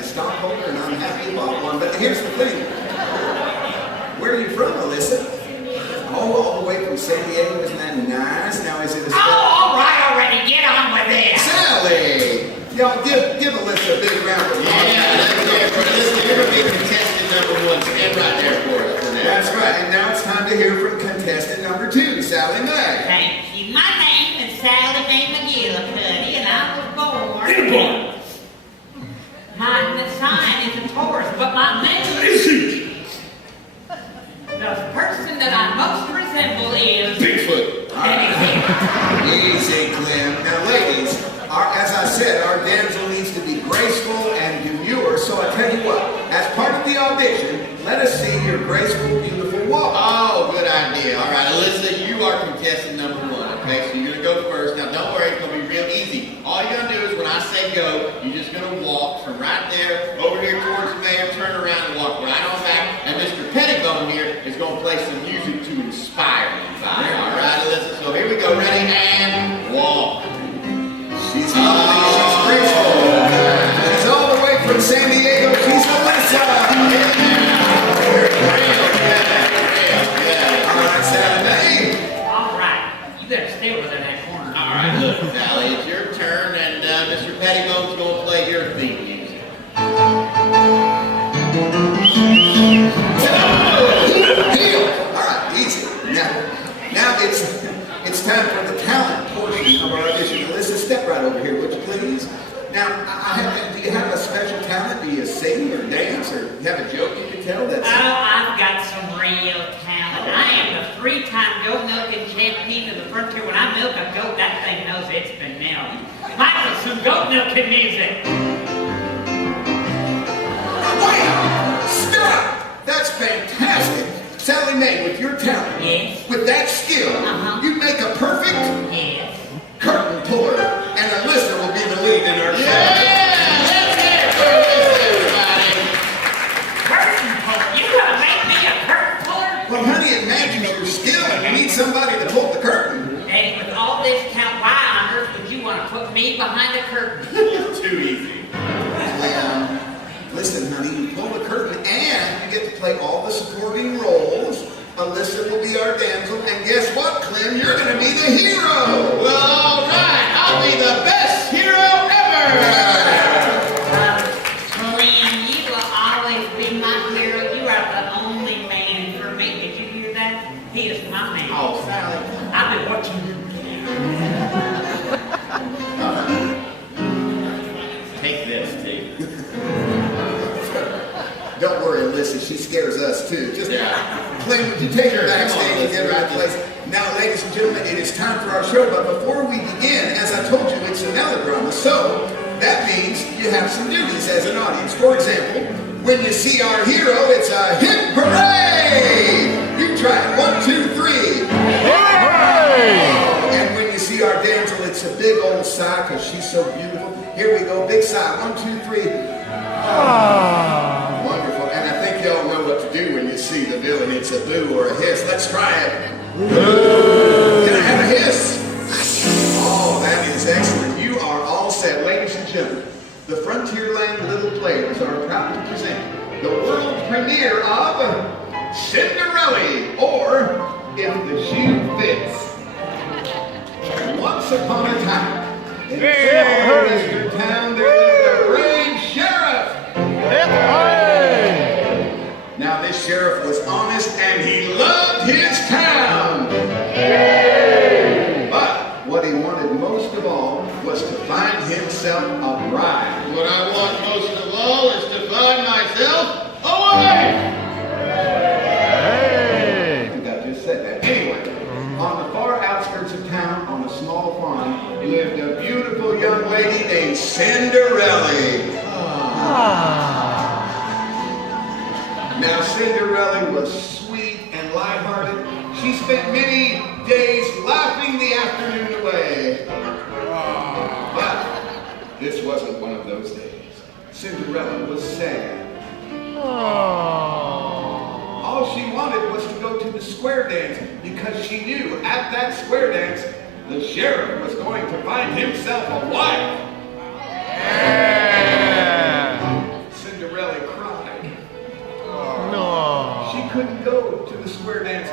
a stockholder, and I'm happy about one. But here's the thing. Where are you from, Alyssa? Oh, all the way from San Diego. Isn't that nice? Now, is it a... Oh, all right already. Get on with it. Sally! Y'all, give Alyssa a big round of applause. Yeah, let's go for Alyssa. You're going to be contestant number 1. Stand right there for us. That's right. And now it's time to hear from contestant number 2, Sally Mae. Thank you. My name is Sally Mae McGillicuddy, and I was born. My sign is a Taurus, but my name is... The person that I most resemble is... Bigfoot. Easy, Clem. Now, ladies, as I said, our damsel needs to be graceful and demure, so I tell you what, as part of the audition, let us see your graceful, beautiful walk. Oh, good idea. All right, Alyssa, you are contestant number 1, okay? So you're going to go first. Now, don't worry, it's going to be real easy. All you're going to do is when I say go, you're just going to walk from right there over here towards the mayor, turn around and walk right on back. And Mr. Pettibone here is going to play some music to inspire you. All right, Alyssa, so here we go. Ready, and walk. She's graceful. She's all the way from San Diego. She's Alyssa. All right, Sally. All right. You better stay over in that corner. All right, look, Sally, it's your turn, and Mr. Pettibone's going to play your theme music. All right, easy. Now it's time for the talent portion of our audition. Alyssa, step right over here, would you please? Now, do you have a special talent? Do you sing or dance, or you have a joke you can tell? Oh, I've got some real talent. I am the 3-time goat milking champion of the frontier. When I milk a goat, that thing knows it's been milked. Michael, some goat milking music. Wait! Stop! That's fantastic! Sally Mae, with your talent, yes, with that skill, you make a perfect yes, curtain puller, and Alyssa will be the lead in our show. Yeah! Let's hear it for Alyssa, everybody. curtain puller. You gonna make me a curtain puller? Well, honey, imagine your skill, and you need somebody to pull the curtain. And with all this talent, why on earth would you want to put me behind a curtain? Too easy. Listen, honey, you pull the curtain and you get to play all the supporting roles. Alyssa will be our damsel, and guess what, Clem? You're going to be the hero. Well, all right. I'll be the best hero ever. Clem, you will always be my hero. You are the only man for me. Did you hear that? He is my man. Oh, Sally. I've been watching you. Take this, T. Don't worry, Alyssa. She scares us, too. Just Clem, would you take her backstage and get her out of place? Now, ladies and gentlemen, it is time for our show. But before we begin, as I told you, it's a melodrama. So that means you have some duties as an audience. For example, when you see our hero, it's a hip parade. You try it. 1, 2, 3. And when you see our damsel, it's a big old sigh because she's so beautiful. Here we go, big sigh. 1, 2, 3. Wonderful. And I think y'all know what to do when you see the villain. It's a boo or a hiss. Let's try it. Boo. Can I have a hiss? Oh, that is excellent. You are all set. Ladies and gentlemen, the Frontierland Little Players are proud to present the world premiere of Cinderella, or If the Shoe Fits. Once upon a time, in a small western town, there lived a brave sheriff. Now this sheriff was honest and he loved his town. But what he wanted most of all was to find himself a bride. What I want most of all is to find myself a wife. I think I just said that. Anyway, on the far outskirts of town, on a small farm, lived a beautiful young lady named Cinderella. Now, Cinderella was sweet and lighthearted. She spent many days laughing the afternoon away. But this wasn't one of those days. Cinderella was sad. All she wanted was to go to the square dance because she knew at that square dance the sheriff was going to find himself a wife.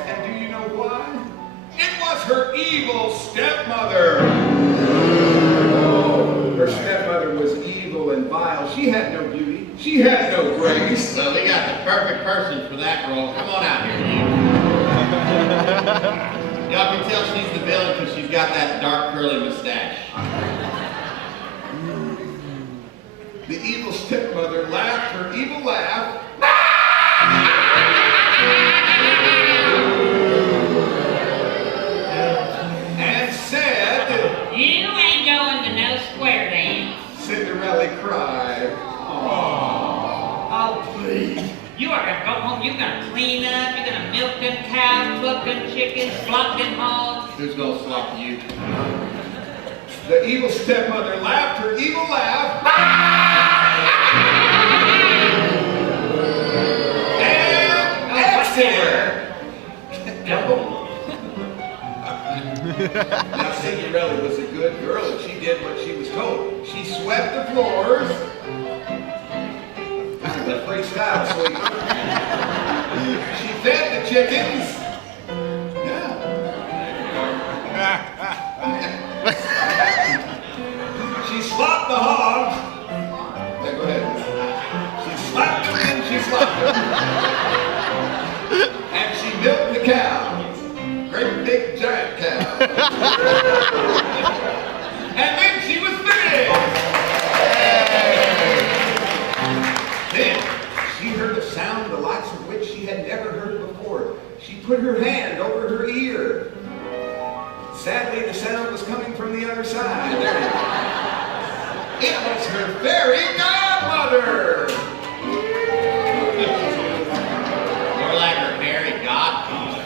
And do you know why? It was her evil stepmother. Oh, her stepmother was evil and vile. She had no beauty. She had no grace. Well, we got the perfect person for that role. Come on out here, you. Y'all can tell she's the villain because she's got that dark curly mustache. The evil stepmother laughed her evil laugh. And said, You ain't going to no square dance. Cinderella cried. Oh, please. You are going to go home, you're going to clean up, you're going to milk them cows, cook them chickens, flop them hogs. Who's gonna slop you? The evil stepmother laughed her evil laugh. And exited. Now Cinderella was a good girl and she did what she was told. She swept the floors. This is a freestyle sweep. She fed the chickens. Yeah. She slopped the hogs. Yeah, go ahead. She slapped them and she slopped them. And she milked the cow. Great big giant cow. And then she was finished. Then she heard a sound the likes of which she had never heard before. She put her hand over her ear. Sadly, the sound was coming from the other side. It was her fairy godmother. More like her fairy godfather.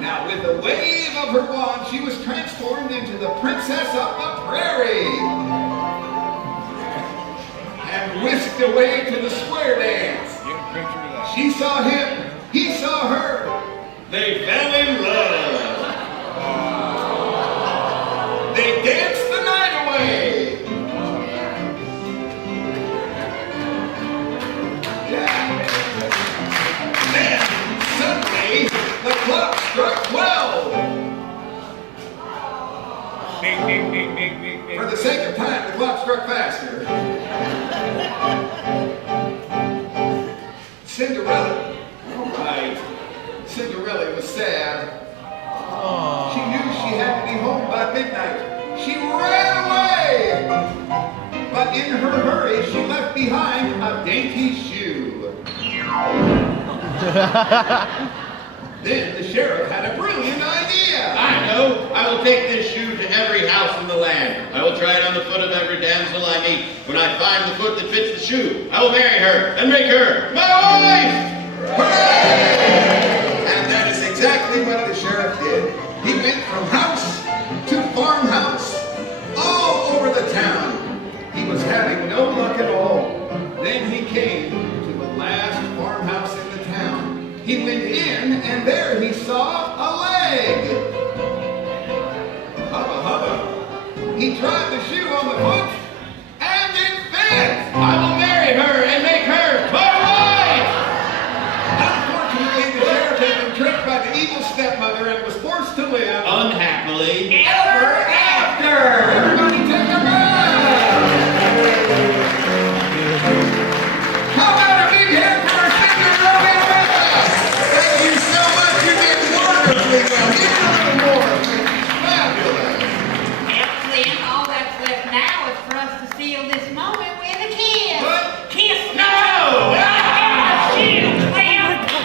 Now, with a wave of her wand, she was transformed into the princess of the prairie and whisked away to the square dance. She saw him, he saw her. They fell in love. They danced the night away. Yeah. Then, suddenly, the clock struck 12. Ding, ding, ding, ding, ding, ding. For the sake of time, the clock struck faster. Cinderella. All right. Cinderella was sad. She knew she had to be home by midnight. She ran away. But in her hurry, she left behind a dainty shoe. Then the sheriff had a brilliant idea. I know. I will take this shoe to every house in the land. I will try it on the foot of every damsel I meet. When I find the foot that fits the shoe, I will marry her and make her my wife. Hooray! And that is exactly what the sheriff did. He went from house to farmhouse, all over the town. He was having no luck at all. Then he came to the last farmhouse in the town. He went in, and there he saw a leg. Hubba hubba. He tried the shoe on the foot, and it fit. I will